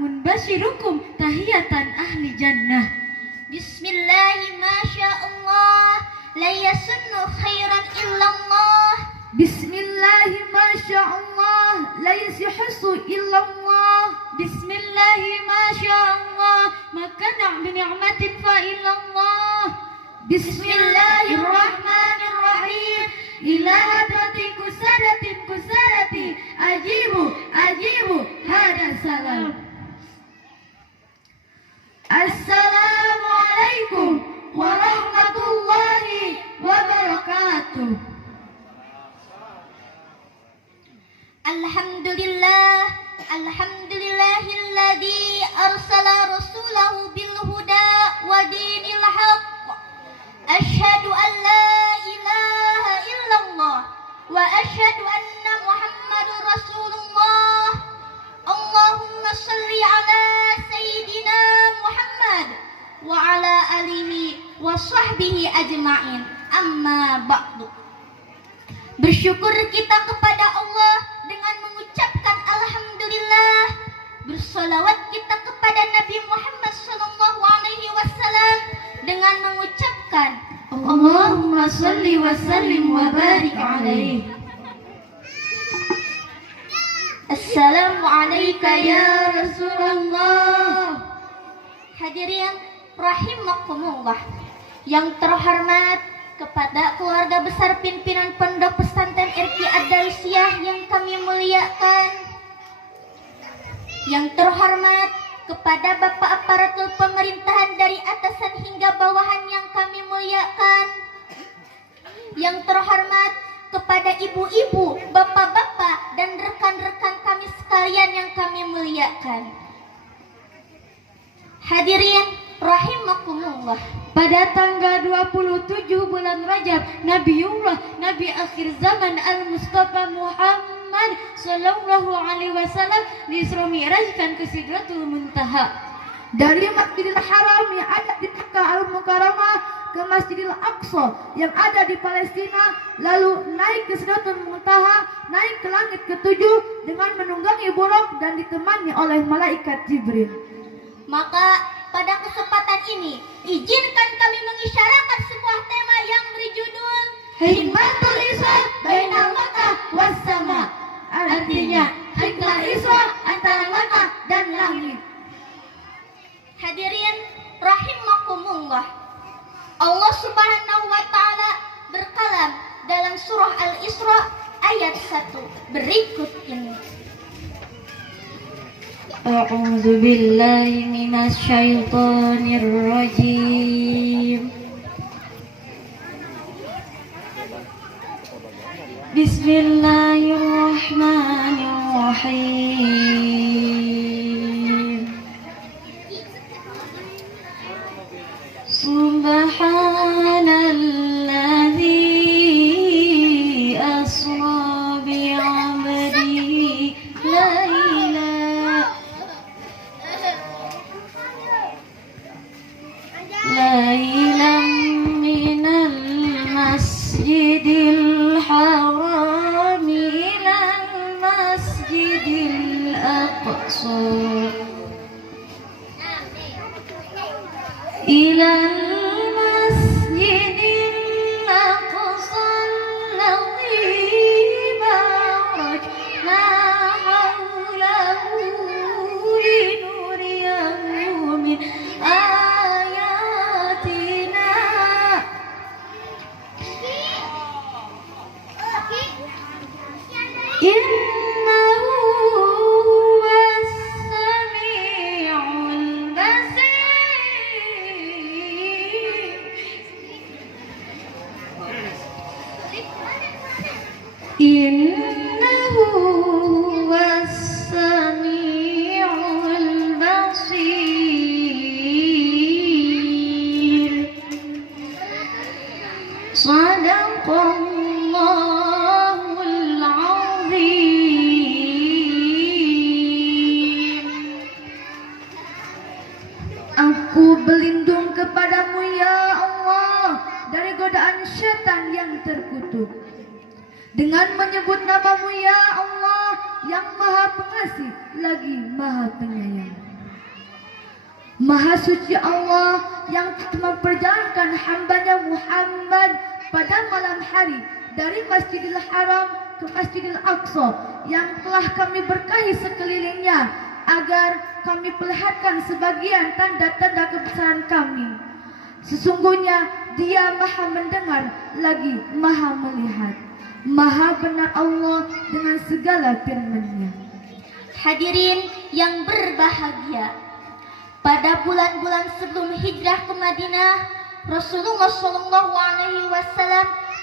munbashirukum tahiyatan ahli jannah. Bismillahi masyaallah, la yasunnu khairan illallah. Bismillahi masyaallah, la yasihusu illallah. Bismillahi masyaallah, maka bi ni'matin fa illallah. Bismillahirrahmanirrahim, ila hadrati kusadati ajibu hada salam. Assalamualaikum warahmatullahi wabarakatuh. Alhamdulillahilladzi arsala rasulahu bil huda wa dinil haqq. Asyhadu an la ilaha illallah wa asyhadu anna Muhammadar Rasulullah. Allahumma shalli ala sayyidina Muhammad wa ala alihi wa sahbihi ajma'in. Amma ba'du. Bersyukur kita kepada Allah dengan mengucapkan alhamdulillah. Bersolawat kita kepada Nabi Muhammad sallallahu alaihi wasallam dengan mengucapkan Allahumma shalli wa sallim wa barik alaihi. Assalamu alayka Ya Rasulullah. Hadirin rahimakumullah, yang terhormat kepada keluarga besar pimpinan Pondok Pesantren RQ Ad-Darsiyah yang kami muliakan, yang terhormat kepada Bapak aparatur pemerintahan dari atasan hingga bawahan yang kami muliakan, yang terhormat kepada ibu-ibu, bapak-bapak, dan rekan-rekan kami sekalian yang kami muliakan. Hadirin rahimakumullah, pada tanggal 27 bulan Rajab, Nabi akhir zaman Al-Mustafa Muhammad sallallahu alaihi wasallam diisra mi'rajkan ke Sidratul Muntaha. Dari Masjidil Haram yang ada di Makkah Al-Mukarramah ke Masjidil Aqsa yang ada di Palestina, lalu naik ke Sidratul Muntaha, naik ke langit ketujuh dengan menunggangi buraq dan ditemani oleh malaikat Jibril. Maka pada kesempatan ini izinkan kami mengisyaratkan sebuah tema yang berjudul Hikmatul Isra bainal Makkah was sama. Artinya hikmah Isra antara Makkah dan langit. Hadirin rahimakumullah, Allah Subhanahu wa taala berkalam dalam surah Al-Isra ayat 1 berikut ini. A'udzu billahi minasy syaithanir rajim. Bismillahirrahmanirrahim. Subhanalladzi asra bi'abdihi lailan minal masjidil haram ilal masjidil aqsa ilal masjidil aqsa alladzi barakna hawlahu linuriyahu min innahu huwas sami'ul basir. Innahu huwas sami'ul basir. Sadaqallahul azim. Aku berlindung kepadamu ya Allah dari godaan syaitan yang terkutuk, dengan menyebut namamu ya Allah yang maha pengasih lagi maha penyayang. Maha suci Allah yang memperjalankan hambanya Muhammad pada malam hari dari Masjidil Haram ke Masjidil Aqsa yang telah kami berkahi sekelilingnya agar kami perlihatkan sebagian tanda-tanda kebesaran kami. Sesungguhnya Dia Maha mendengar lagi Maha melihat. Maha benar Allah dengan segala firman-Nya. Hadirin yang berbahagia, pada bulan-bulan sebelum hijrah ke Madinah, Rasulullah SAW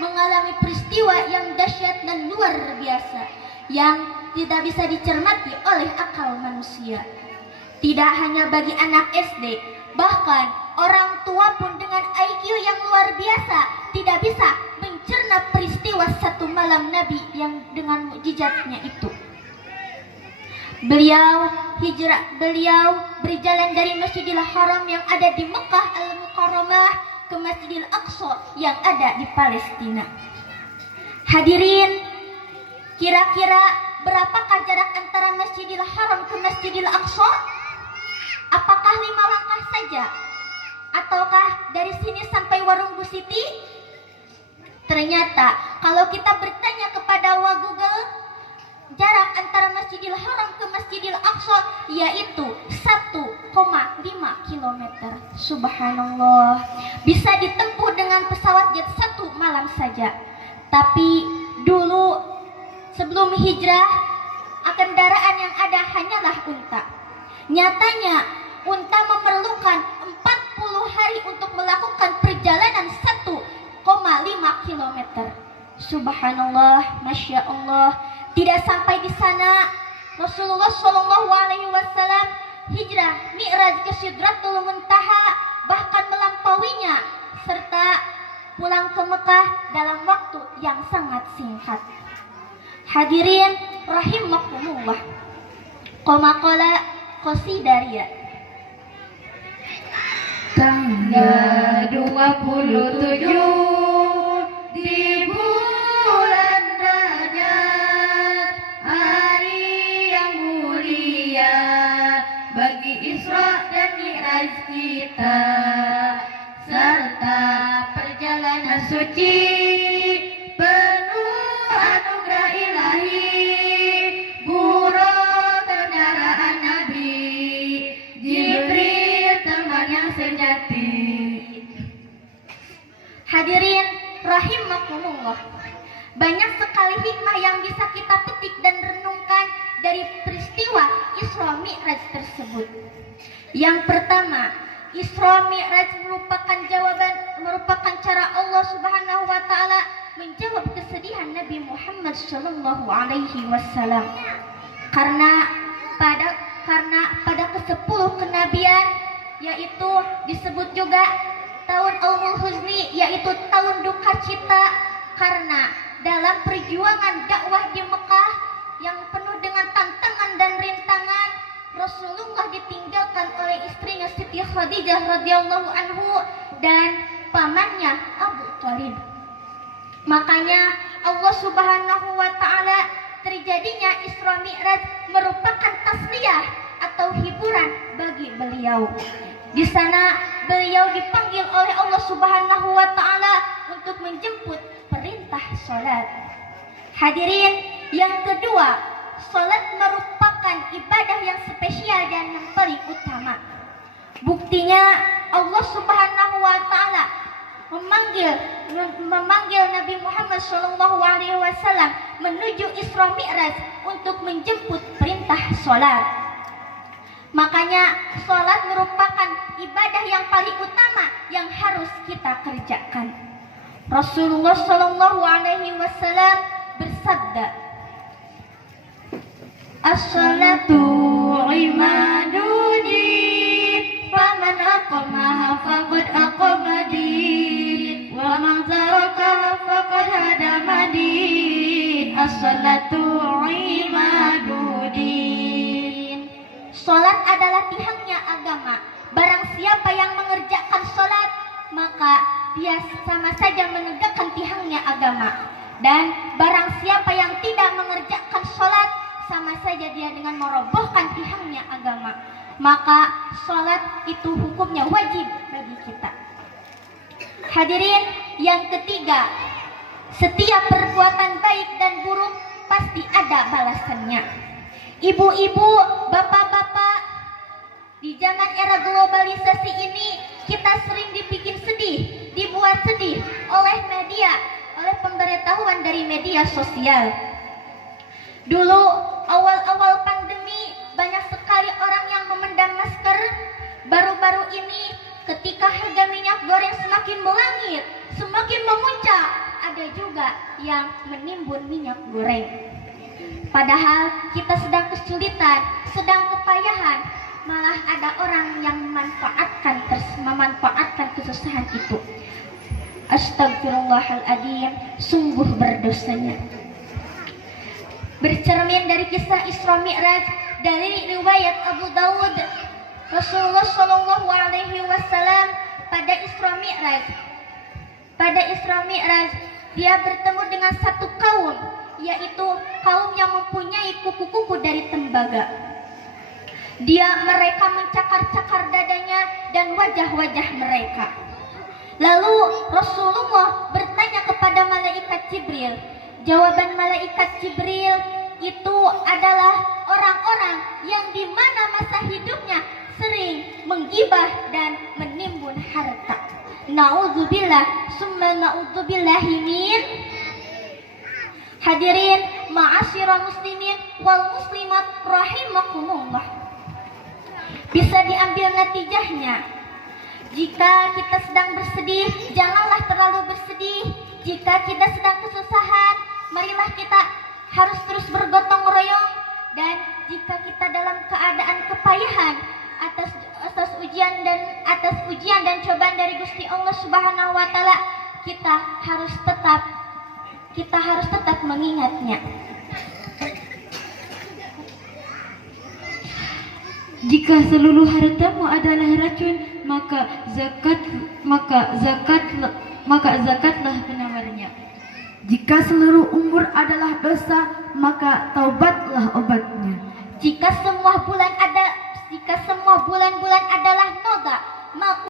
mengalami peristiwa yang dahsyat dan luar biasa yang tidak bisa dicermati oleh akal manusia. Tidak hanya bagi anak SD, bahkan orang tua pun dengan IQ yang luar biasa tidak bisa mencerna peristiwa satu malam Nabi yang dengan mukjizatnya itu. Beliau berjalan dari Masjidil Haram yang ada di Mekah Al-Mukarramah ke Masjidil Aqsa yang ada di Palestina. Hadirin, kira-kira berapakah jarak antara Masjidil Haram ke Masjidil Aqsa? Apakah 5 langkah saja? Ataukah dari sini sampai Warung Bu Siti? Ternyata kalau kita bertanya kepada Google, jarak antara Masjidil Haram ke Masjidil Aqsa yaitu 1,5 km. Subhanallah. Bisa ditempuh dengan pesawat jet 1 malam saja. Tapi dulu sebelum hijrah, kendaraan yang ada hanyalah unta. Nyatanya unta memerlukan 40 hari untuk melakukan perjalanan 1,5 km. Subhanallah, Masya Allah. Tidak sampai di sana, Rasulullah SAW hijrah mi'raj ke Sidratul Muntaha, bahkan melampauinya, serta pulang ke Mekah dalam waktu yang sangat singkat. Hadirin rahimakumullah, qomaqala qasidaria. Tanggal 27 di bulan Rajab, hari yang mulia bagi Isra dan Mi'raj kita, serta perjalanan suci penuh anugerah ilahi, buruk kendaraan Nabi Jibril teman yang sejati. Hadirin rahimakumullah, banyak sekali hikmah yang bisa kita petik dan renungkan dari peristiwa Isra Mi'raj tersebut. Yang pertama, Isra Mi'raj merupakan cara Allah Subhanahu wa taala menjawab kesedihan Nabi Muhammad sallallahu alaihi wasallam. Karena pada ke-10 kenabian, yaitu disebut juga tahun Aumul Huzni, yaitu tahun duka cita, karena dalam perjuangan dakwah di Mekah yang penuh dengan tantangan dan rintangan, Rasulullah ditinggalkan oleh istrinya Siti Khadijah radhiyallahu anhu dan pamannya Abu Thalib. Makanya Allah Subhanahu wa taala, terjadinya Isra Mi'raj merupakan tasliyah atau hiburan bagi beliau. Di sana beliau dipanggil oleh Allah Subhanahu wa taala untuk menjemput perintah salat. Hadirin, yang kedua, salat merupakan ibadah yang spesial dan yang paling utama. Buktinya Allah Subhanahu wa taala memanggil Nabi Muhammad SAW menuju Isra Mi'raj untuk menjemput perintah salat. Makanya salat merupakan ibadah yang paling utama yang harus kita kerjakan. Rasulullah SAW bersabda, As-salatu imadudin, faman aqamaha faqad aqamadin, wa man tarakaha faqad hadamadin. As-salatu imadudin. salat adalah tiangnya agama. Barang siapa yang mengerjakan salat, maka dia sama saja menegakkan tiangnya agama. Dan barang siapa yang tidak mengerjakan salat, sama saja dia dengan merobohkan tiangnya agama. Maka salat itu hukumnya wajib bagi kita. Hadirin, yang ketiga, setiap perbuatan baik dan buruk pasti ada balasannya. Ibu-ibu, bapak-bapak, di zaman era globalisasi ini kita sering dibikin sedih, dibuat sedih oleh media, oleh pemberitahuan dari media sosial. Dulu awal-awal pandemi banyak sekali orang yang memendam masker. Baru-baru ini ketika harga minyak goreng semakin melangit, semakin memuncak, ada juga yang menimbun minyak goreng. Padahal kita sedang kesulitan, sedang kepayahan, malah ada orang yang memanfaatkan kesusahan itu. Astagfirullahaladzim, sungguh berdosanya. Bercermin dari kisah Isra Mi'raj dari riwayat Abu Dawud, Rasulullah Shallallahu Alaihi Wasallam pada Isra Mi'raj dia bertemu dengan satu kaum, yaitu kaum yang mempunyai kuku-kuku dari tembaga. Mereka mencakar-cakar dadanya dan wajah-wajah mereka. Lalu Rasulullah bertanya kepada malaikat Jibril. Jawaban malaikat Jibril itu adalah orang-orang yang di mana masa hidupnya sering menggibah dan menimbun harta. Na'udzubillah, summa na'udzubillahi min. Hadirin ma'asyiral muslimin wal muslimat rahimakumullah. Bisa diambil natijahnya. Jika kita sedang bersedih, janganlah terlalu bersedih. Jika kita sedang kesusahan, marilah kita harus terus bergotong royong. Dan jika kita dalam keadaan kepayahan atas ujian dan cobaan dari Gusti Allah Subhanahu wa taala, kita harus tetap mengingatnya. Jika seluruh hartamu adalah racun, maka zakatlah penawarnya. Jika seluruh umur adalah dosa, maka taubatlah obatnya. Jika semua bulan-bulan adalah noda, maka